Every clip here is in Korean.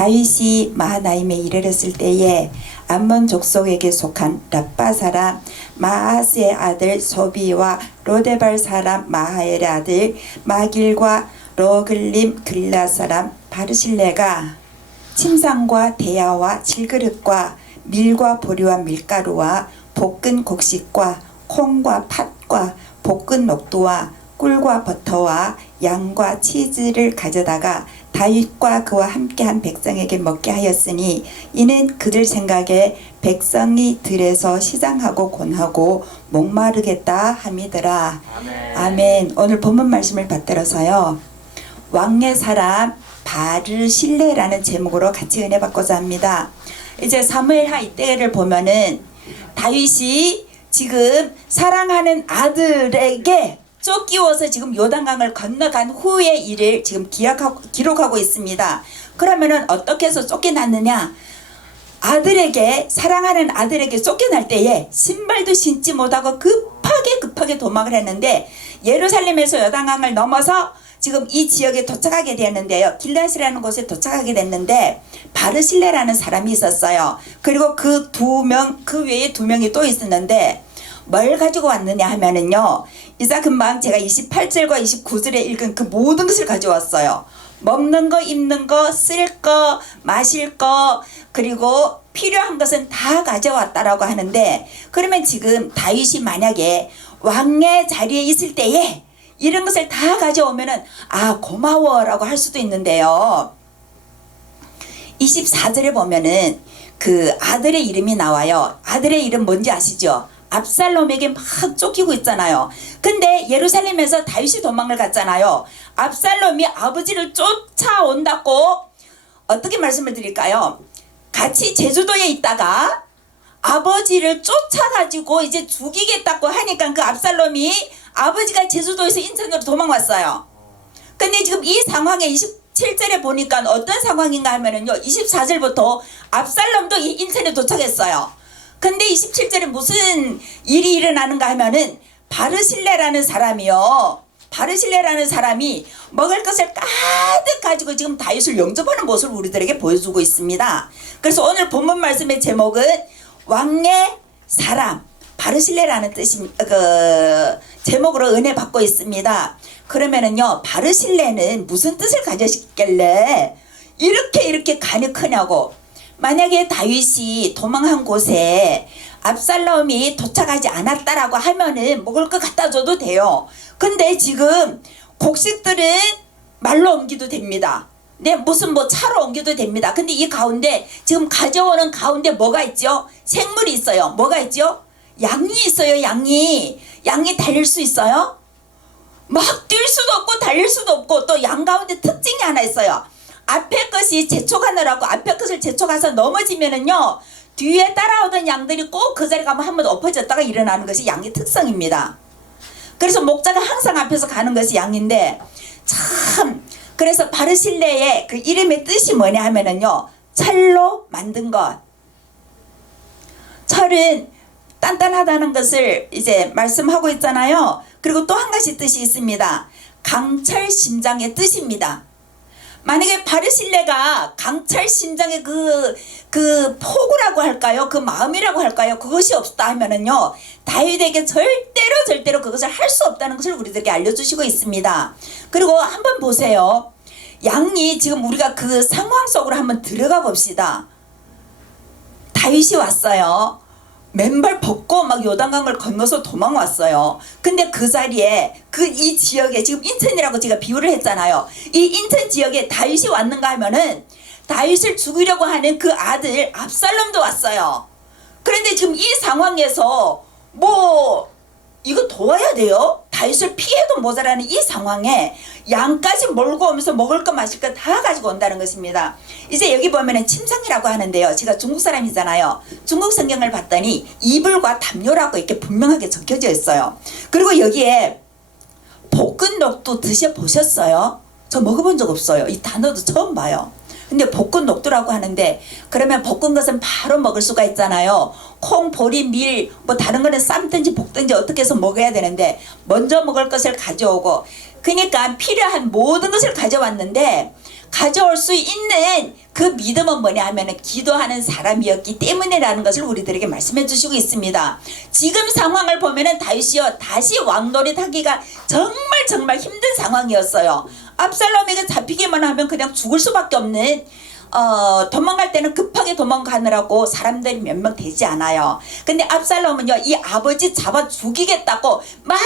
다윗이 마하나임에 이르렀을 때에 암몬 족속에게 속한 랍바 사람 마아스의 아들 소비와 로데발 사람 마하엘의 아들 마길과 로글림 글라 사람 바르실레가 침상과 대야와 질그릇과 밀과 보리와 밀가루와 볶은 곡식과 콩과 팥과 볶은 녹두와 꿀과 버터와 양과 치즈를 가져다가 다윗과 그와 함께한 백성에게 먹게 하였으니 이는 그들 생각에 백성이 들에서 시장하고 곤하고 목마르겠다 함이더라. 아멘. 아멘. 오늘 본문 말씀을 받들어서요, 왕의 사람 바르실레라는 제목으로 같이 은혜 받고자 합니다. 이제 사무엘하 이때를 보면은 다윗이 지금 사랑하는 아들에게 쫓기워서 지금 요단강을 건너간 후의 일을 지금 기록하고 있습니다. 그러면은 어떻게 해서 쫓겨났느냐? 아들에게, 사랑하는 아들에게 쫓겨날 때에 신발도 신지 못하고 급하게 도망을 했는데, 예루살렘에서 요단강을 넘어서 지금 이 지역에 도착하게 되었는데요, 길앗이라는 곳에 도착하게 됐는데 바르실레라는 사람이 있었어요. 그리고 그 외에 두 명이 또 있었는데 뭘 가지고 왔느냐 하면은요, 이자 금방 제가 28절과 29절에 읽은 그 모든 것을 가져왔어요. 먹는 거, 입는 거, 쓸 거, 마실 거, 그리고 필요한 것은 다 가져왔다라고 하는데, 그러면 지금 다윗이 만약에 왕의 자리에 있을 때에 이런 것을 다 가져오면은 고마워라고 할 수도 있는데요, 24절에 보면은 그 아들의 이름이 나와요. 아들의 이름 뭔지 아시죠? 압살롬에게 막 쫓기고 있잖아요. 근데 예루살렘에서 다윗이 도망을 갔잖아요. 압살롬이 아버지를 쫓아온다고 어떻게 말씀을 드릴까요? 같이 제주도에 있다가 아버지를 쫓아가지고 이제 죽이겠다고 하니까 그 압살롬이 아버지가 제주도에서 인천으로 도망왔어요. 근데 지금 이 상황에 27절에 보니까 어떤 상황인가 하면은요, 24절부터 압살롬도 이 인천에 도착했어요. 근데 27절에 무슨 일이 일어나는가 하면은 바르실레라는 사람이요, 바르실레라는 사람이 먹을 것을 가득 가지고 지금 다윗을 영접하는 모습을 우리들에게 보여주고 있습니다. 그래서 오늘 본문 말씀의 제목은 왕의 사람 바르실레라는 제목으로 은혜 받고 있습니다. 그러면은요, 바르실레는 무슨 뜻을 가졌길래 이렇게 간이 크냐고. 만약에 다윗이 도망한 곳에 압살롬이 도착하지 않았다라고 하면은 먹을 거 갖다 줘도 돼요. 근데 지금 곡식들은 말로 옮기도 됩니다. 네, 무슨 차로 옮겨도 됩니다. 근데 이 가운데 지금 가져오는 가운데 뭐가 있죠? 생물이 있어요. 뭐가 있죠? 양이 있어요. 양이 달릴 수 있어요? 막 뛸 수도 없고 달릴 수도 없고, 또 양 가운데 특징이 하나 있어요. 앞에 것이 재촉하느라고 앞에 것을 재촉해서 넘어지면은요, 뒤에 따라오던 양들이 꼭 그 자리 가면 한번 엎어졌다가 일어나는 것이 양의 특성입니다. 그래서 목자가 항상 앞에서 가는 것이 양인데, 참, 그래서 바르실레의 그 이름의 뜻이 뭐냐 하면은요, 철로 만든 것. 철은 단단하다는 것을 이제 말씀하고 있잖아요. 그리고 또 한 가지 뜻이 있습니다. 강철 심장의 뜻입니다. 만약에 바르실레가 강철 심장의 그 포구라고 할까요? 그 마음이라고 할까요? 그것이 없다 하면은요, 다윗에게 절대로 그것을 할 수 없다는 것을 우리들에게 알려주시고 있습니다. 그리고 한번 보세요. 양이 지금 우리가 그 상황 속으로 한번 들어가 봅시다. 다윗이 왔어요. 맨발 벗고 막 요단강을 건너서 도망왔어요. 근데 그 자리에 이 지역에 지금 인천이라고 제가 비유를 했잖아요. 이 인천 지역에 다윗이 왔는가 하면은 다윗을 죽이려고 하는 그 아들 압살롬도 왔어요. 그런데 지금 이 상황에서 이거 도와야 돼요. 다윗을 피해도 모자라는 이 상황에 양까지 몰고 오면서 먹을 거 마실 거 다 가지고 온다는 것입니다. 이제 여기 보면은 침상이라고 하는데요, 제가 중국 사람이잖아요. 중국 성경을 봤더니 이불과 담요라고 이렇게 분명하게 적혀져 있어요. 그리고 여기에 볶은 녹두 드셔보셨어요? 저 먹어본 적 없어요. 이 단어도 처음 봐요. 근데 볶은 녹두라고 하는데, 그러면 볶은 것은 바로 먹을 수가 있잖아요. 콩, 보리, 밀, 다른 거는 삶든지 볶든지 어떻게 해서 먹어야 되는데, 먼저 먹을 것을 가져오고, 그러니까 필요한 모든 것을 가져왔는데, 가져올 수 있는 그 믿음은 뭐냐 하면은 기도하는 사람이었기 때문이라는 것을 우리들에게 말씀해 주시고 있습니다. 지금 상황을 보면은 다윗이요 다시 왕노릇 하기가 정말 힘든 상황이었어요. 압살롬에게 잡히기만 하면 그냥 죽을 수밖에 없는, 도망갈 때는 급하게 도망가느라고 사람들이 몇 명 되지 않아요. 근데 압살롬은요 이 아버지 잡아 죽이겠다고 많은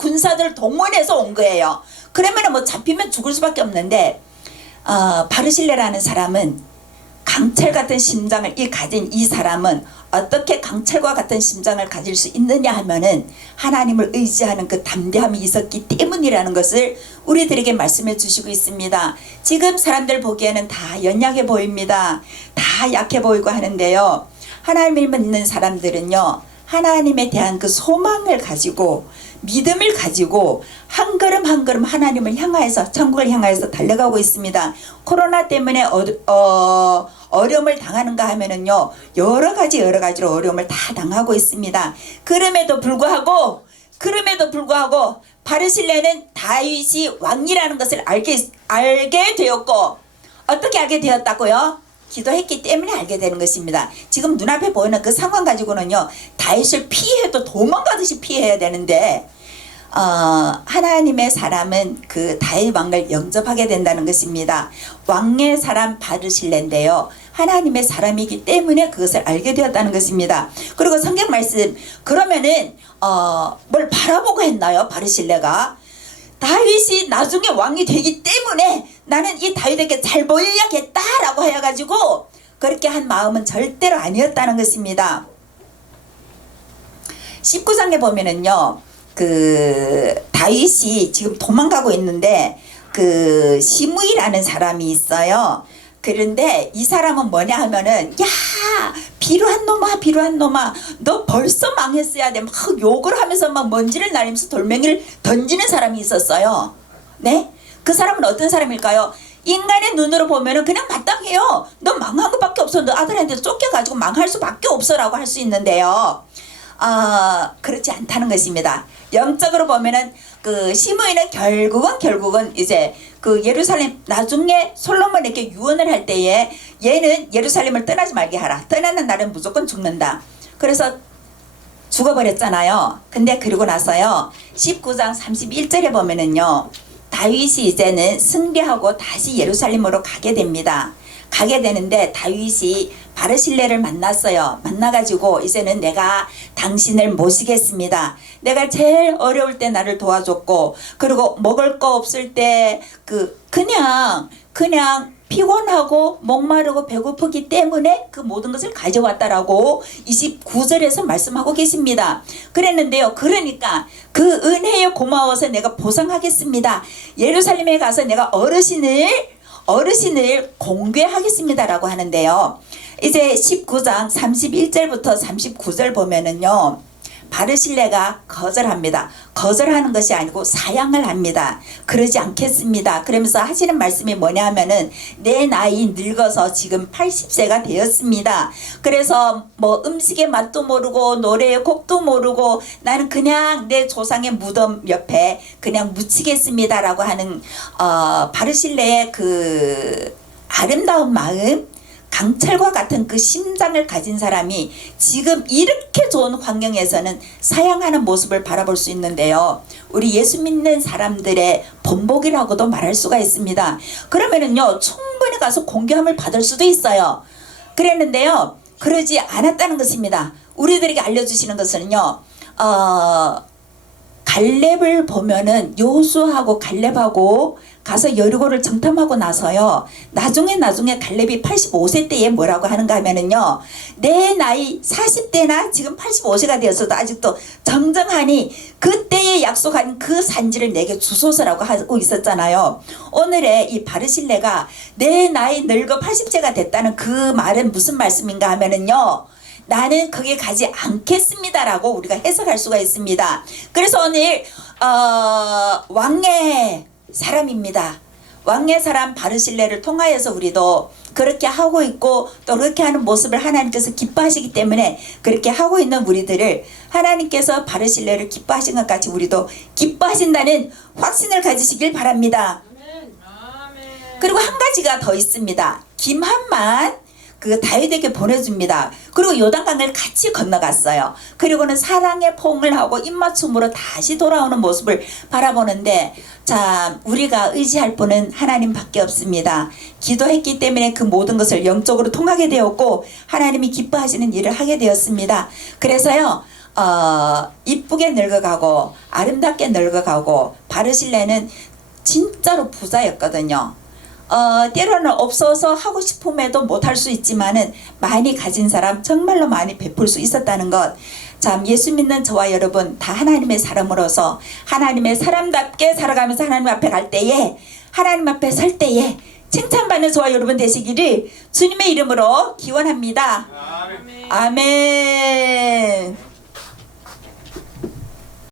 군사들을 동원해서 온 거예요. 그러면은 뭐 잡히면 죽을 수밖에 없는데, 바르실레라는 사람은 강철 같은 심장을 가진 이 사람은 어떻게 강철과 같은 심장을 가질 수 있느냐 하면은 하나님을 의지하는 그 담대함이 있었기 때문이라는 것을 우리들에게 말씀해 주시고 있습니다. 지금 사람들 보기에는 다 연약해 보입니다. 다 약해 보이고 하는데요, 하나님을 믿는 사람들은요 하나님에 대한 그 소망을 가지고 믿음을 가지고 한 걸음 한 걸음 하나님을 향하여서, 천국을 향하여서 달려가고 있습니다. 코로나 때문에 어려움을 당하는가 하면은요 여러 가지로 어려움을 다 당하고 있습니다. 그럼에도 불구하고 바르실레는 다윗이 왕이라는 것을 알게 되었고, 어떻게 알게 되었다고요? 기도했기 때문에 알게 되는 것입니다. 지금 눈앞에 보이는 그 상황 가지고는요 다윗을 피해도 도망가듯이 피해야 되는데, 하나님의 사람은 그 다윗 왕을 영접하게 된다는 것입니다. 왕의 사람 바르실레인데요 하나님의 사람이기 때문에 그것을 알게 되었다는 것입니다. 그리고 성경 말씀, 그러면은 뭘 바라보고 했나요? 바르실레가 다윗이 나중에 왕이 되기 때문에 나는 이 다윗에게 잘 보여야겠다라고 해가지고 그렇게 한 마음은 절대로 아니었다는 것입니다. 19장에 보면은요 그 다윗이 지금 도망가고 있는데 그 시므이라는 사람이 있어요. 그런데 이 사람은 뭐냐 하면은, 야 비루한 놈아 너 벌써 망했어야 돼 막 욕을 하면서 막 먼지를 날리면서 돌멩이를 던지는 사람이 있었어요. 네? 그 사람은 어떤 사람일까요? 인간의 눈으로 보면은 그냥 마땅해요. 너 망한 것밖에 없어. 너 아들한테 쫓겨가지고 망할 수밖에 없어라고 할 수 있는데요, 그렇지 않다는 것입니다. 영적으로 보면은 그 시므이는 결국은 이제 그 예루살렘, 나중에 솔로몬에게 유언을 할 때에 얘는 예루살렘을 떠나지 말게 하라. 떠나는 날은 무조건 죽는다. 그래서 죽어버렸잖아요. 근데 그리고 나서요 19장 31절에 보면은요 다윗이 이제는 승리하고 다시 예루살렘으로 가게 됩니다. 가게 되는데 다윗이 바르실레를 만났어요. 만나가지고 이제는 내가 당신을 모시겠습니다. 내가 제일 어려울 때 나를 도와줬고, 그리고 먹을 거 없을 때 그냥 피곤하고 목마르고 배고프기 때문에 그 모든 것을 가져왔다라고 29절에서 말씀하고 계십니다. 그랬는데요, 그러니까 그 은혜에 고마워서 내가 보상하겠습니다. 예루살렘에 가서 내가 어르신을 공개하겠습니다라고 하는데요, 이제 19장 31절부터 39절 보면은요 바르실레가 거절합니다. 거절하는 것이 아니고 사양을 합니다. 그러지 않겠습니다. 그러면서 하시는 말씀이 뭐냐 하면은, 내 나이 늙어서 지금 80세가 되었습니다. 그래서 뭐 음식의 맛도 모르고 노래의 곡도 모르고 나는 그냥 내 조상의 무덤 옆에 그냥 묻히겠습니다라고 하는 바르실레의 그 아름다운 마음, 강철과 같은 그 심장을 가진 사람이 지금 이렇게 좋은 환경에서는 사양하는 모습을 바라볼 수 있는데요, 우리 예수 믿는 사람들의 본보기라고도 말할 수가 있습니다. 그러면은요 충분히 가서 공개함을 받을 수도 있어요. 그랬는데요 그러지 않았다는 것입니다. 우리들에게 알려주시는 것은요, 갈렙을 보면은 요수하고 갈렙하고 가서 여리고를 정탐하고 나서요 나중에 갈렙이 85세 때에 뭐라고 하는가 하면은요, 내 나이 40대나 지금 85세가 되었어도 아직도 정정하니 그때에 약속한 그 산지를 내게 주소서라고 하고 있었잖아요. 오늘의 이 바르실레가 내 나이 늙어 80세가 됐다는 그 말은 무슨 말씀인가 하면은요, 나는 거기에 가지 않겠습니다라고 우리가 해석할 수가 있습니다. 그래서 오늘 왕의 사람입니다. 왕의 사람 바르실레를 통하여서 우리도 그렇게 하고 있고 또 그렇게 하는 모습을 하나님께서 기뻐하시기 때문에 그렇게 하고 있는 우리들을 하나님께서 바르실레를 기뻐하신 것 같이 우리도 기뻐하신다는 확신을 가지시길 바랍니다. 그리고 한 가지가 더 있습니다. 김한만 그 다윗에게 보내줍니다. 그리고 요단강을 같이 건너갔어요. 그리고는 사랑의 포옹을 하고 입맞춤으로 다시 돌아오는 모습을 바라보는데, 자, 우리가 의지할 분은 하나님밖에 없습니다. 기도했기 때문에 그 모든 것을 영적으로 통하게 되었고 하나님이 기뻐하시는 일을 하게 되었습니다. 그래서요, 이쁘게 늙어가고 아름답게 늙어가고 바르실레는 진짜로 부자였거든요. 때로는 없어서 하고 싶음에도 못할 수 있지만은 많이 가진 사람, 정말로 많이 베풀 수 있었다는 것. 참, 예수 믿는 저와 여러분 다 하나님의 사람으로서 하나님의 사람답게 살아가면서 하나님 앞에 갈 때에, 하나님 앞에 설 때에 칭찬받는 저와 여러분 되시기를 주님의 이름으로 기원합니다. 아멘.